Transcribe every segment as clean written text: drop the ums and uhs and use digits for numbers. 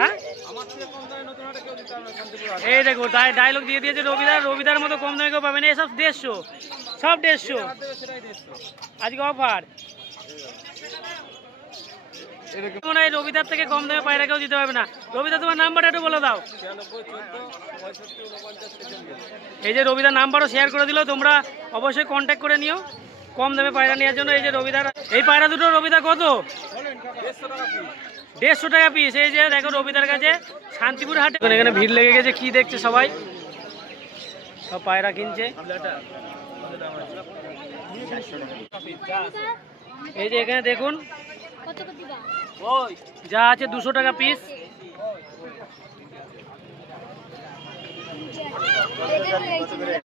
হ্যাঁ এই দেখো ডায়লগ দিয়ে দিয়েছে রবিদার মতো কম দামে কেউ পাবে না। এসব 150, সব 150 আজকে অফার। মনে হয় রবিদার থেকে কম দামে পায়রা কেউ দিতে পারবে না। রবিদা তোমার নাম্বারটা একটু বলে দাও। এই যে রবিদার নাম্বারও শেয়ার করে দিল, তোমরা অবশ্যই কন্ট্যাক্ট করে নিও কম দামে পায়রা নেওয়ার জন্য। এই যে রবিদার এই পায়রা দুটো রবিদা কত? 150 টাকা পিস। এই যে দেখো রবিদার কাছে শান্তিপুর হাটে এখানে ভিড় লেগে গেছে। কি দেখছে সবাই? সব পায়রা কিনছে। এই যে এখানে দেখুন যা আছে 200 টাকা পিস।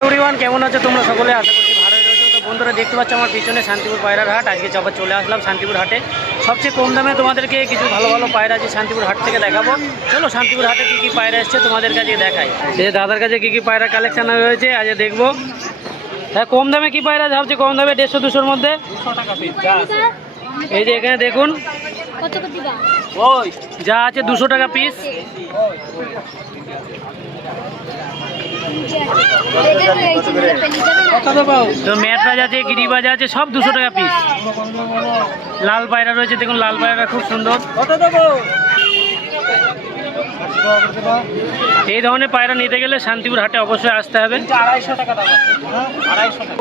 এভরিওয়ান, কেমন আছে তোমরা সকলে? আশা করছি ভালোই রয়েছে। তো বন্ধুরা দেখতে পাচ্ছ আমার পিছনে শান্তিপুর পায়রার হাট। আজকে আবার চলে আসলাম শান্তিপুর হাটে। সবচেয়ে কম দামে তোমাদেরকে কিছু ভালো ভালো পায়রা আছে শান্তিপুর হাট থেকে দেখাবো। চলো শান্তিপুর হাটে কী কী পায়রা এসছে তোমাদের কাছে দেখাই। এই দাদার কাছে কী কী পায়রা কালেকশন রয়েছে আজ দেখবো। হ্যাঁ, কম দামে কি পায়রা সবচেয়ে কম দামে? 150-200-র মধ্যে 200 টাকা পিস। এই যে এখানে দেখুন যা আছে 200 টাকা পিস। তো ম্যাটরাজ আছে, গিরিবাজ আছে, সব 200 টাকা পিস। লাল পায়রা রয়েছে, দেখুন লাল পায়রা খুব সুন্দর। এই ধরনের পায়রা নিতে গেলে শান্তিপুর হাটে অবশ্যই আসতে হবে। 250 টাকা দাম।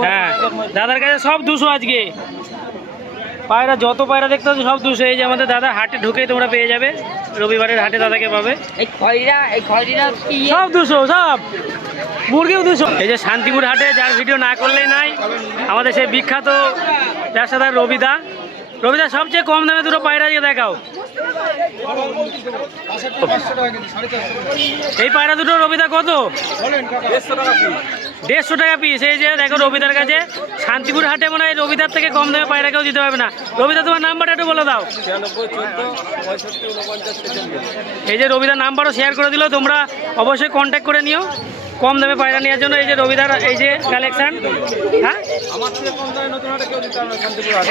হ্যাঁ, দাদার কাছে সব 200 আজকে পায়রা। যত পায়রা দেখতে হবে সব 200। এই যে আমাদের দাদা হাটে ঢুকেই তোমরা পেয়ে যাবে, রবিবারের হাটে দাদাকে পাবে। সব 200, সব মুরগিও 200। এই যে শান্তিপুর হাটে যার ভিডিও না করলেই নাই, আমাদের সেই বিখ্যাত ব্যবসাদার রবিদা। রবিদা সবচেয়ে কম দামে দুটো পায়রা দিয়ে দেখাও। এই পায়রা দুটো রবিদা কত? 150 টাকা পিস। এই যে দেখো রবিদার কাছে শান্তিপুর হাটে মনে হয় রবিদার থেকে কম দামে পায়রা কেউ দিতে পারবে না। রবিদা তোমার নাম্বারটা একটু বলে দাও। এই যে রবিদার নাম্বারও শেয়ার করে দিল, তোমরা অবশ্যই কন্ট্যাক্ট করে নিও কম দামে পায়রা নেওয়ার জন্য। এই যে রবিদার এই যে কালেকশন। হ্যাঁ,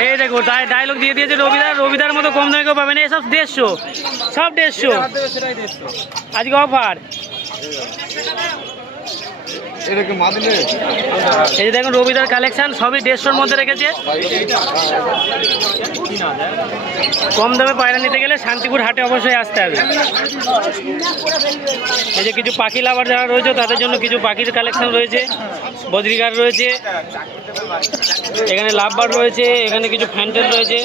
এই দেখো ডায়লগ দিয়ে দিয়েছে রবিদার মতো কম দামে কেউ পাবে না। এসব 150, সব 150 আজকে অফার। এই যে দেখুন রবিদার কালেকশন সবই 150-র মধ্যে রেখেছে। কম দামে পায়রা নিতে গেলে শান্তিপুর হাটে অবশ্যই আসতে হবে। এই যে কিছু পাখি লাভার যারা রয়েছে তাদের জন্য কিছু পাখির কালেকশন রয়েছে। বদ্রিকার রয়েছে, এখানে লাভবার্ড রয়েছে, এখানে কিছু ফ্যান্টেল রয়েছে,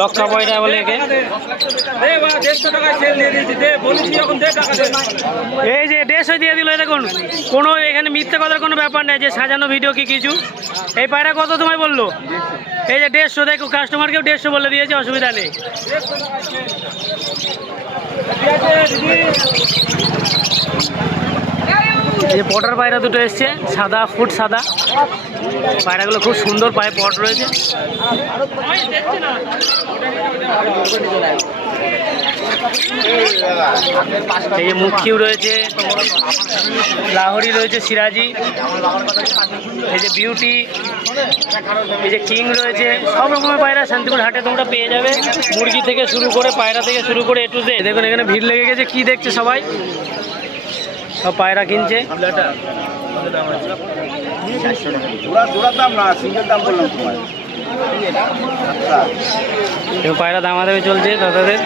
লক্ষা পয়রা বলে একে। এই যে 150 দিয়ে দিল। দেখুন কোনো এখানে মিথ্যে কথার কোনো ব্যাপার নেই, যে সাজানো ভিডিও কি কিছু। এই পায়রা কত তোমায় বললো? এই যে 150। দেখো কাস্টমারকেও 150 বলে দিয়েছে, অসুবিধা নেই। এই যে পটার পায়রা দুটো এসছে, সাদা, ফুট সাদা পায়রাগুলো খুব সুন্দর, পায়ে পট রয়েছে। এই যে মুখিও রয়েছে, লাহোরি রয়েছে, সিরাজি, এই যে বিউটি, এই যে কিং রয়েছে। সব রকমের পায়রা শান্তিপুর হাটে তোমরা পেয়ে যাবে, মুরগি থেকে শুরু করে পায়রা থেকে শুরু করে A to Z। দেখুন এখানে ভিড় লেগে গেছে। কি দেখছে সবাই? সব পায়রা কিনছে। পায়রা দামাদামি চলছে দাদাদের।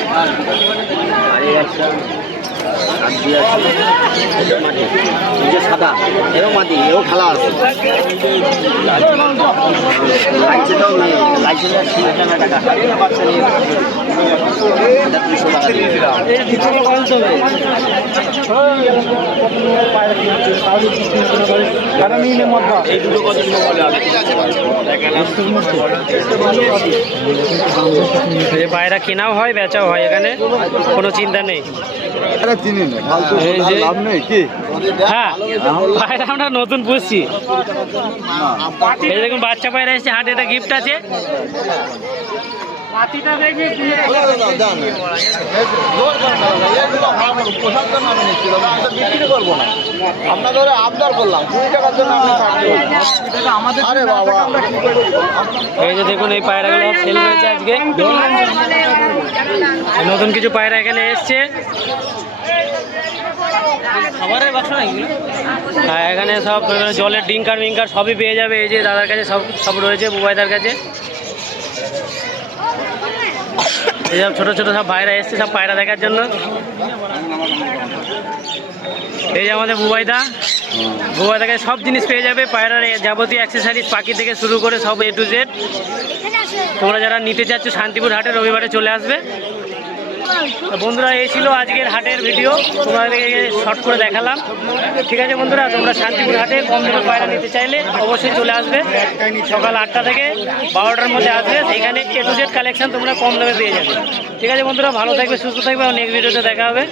সাদা এও মাটি এও খেলা আছে। এই দুটো কত পায়রা কেনাও হয়, বেচাও হয়, এখানে কোনো চিন্তা নেই। হ্যাঁ, পায়রা আমরা নতুন পুষছি। এই দেখুন বাচ্চা পায়রা এসছে হাটে, এটা গিফট আছে। পাতিটা দেখবি করবো, পোষার জন্য আমি নিচ্ছি, তবে আমি তো বিক্রি করবো না। আপনাকে ওরা আবদার করলাম 20 টাকার জন্য আপনি ছাড় দেবেন। আরে বাবা, এই যে দেখুন এই পায়রাগুলো সেল হয়েছে আজকে, নতুন কিছু পায়রা এখানে এসছে। খাবারের বাক্স না এগুলো? হ্যাঁ, এখানে সব জলের ডিঙ্কার মিঙ্কার সবই পেয়ে যাবে। এই যে দাদার কাছে সব সব রয়েছে, বুবাইদার কাছে। এইসব ছোটো ছোটো সব পায়রা এসছে সব পায়রা দেখার জন্য। এই যে আমাদের বুবাইদা, বুবাইদার কাছে সব জিনিস পেয়ে যাবে, পায়রার যাবতীয় অ্যাক্সেসারিজ পাখি থেকে শুরু করে সব A to Z। তোমরা যারা নিতে চাচ্ছ শান্তিপুর হাটে রবিবারে চলে আসবে। তো বন্ধুরা, এই ছিল আজকের হাটের ভিডিও, তোমাদেরকে শর্ট করে দেখালাম। ঠিক আছে বন্ধুরা, তোমরা শান্তিপুর হাটে কম দামে পায়রা নিতে চাইলে অবশ্যই চলে আসবে। সকাল 8টা থেকে 12টার মধ্যে আসবে, সেইখানে A to Z কালেকশন তোমরা কম দামে পেয়ে যাবে। ঠিক আছে বন্ধুরা, ভালো থাকবে, সুস্থ থাকবে, আর নেক্সট ভিডিওতে দেখা হবে।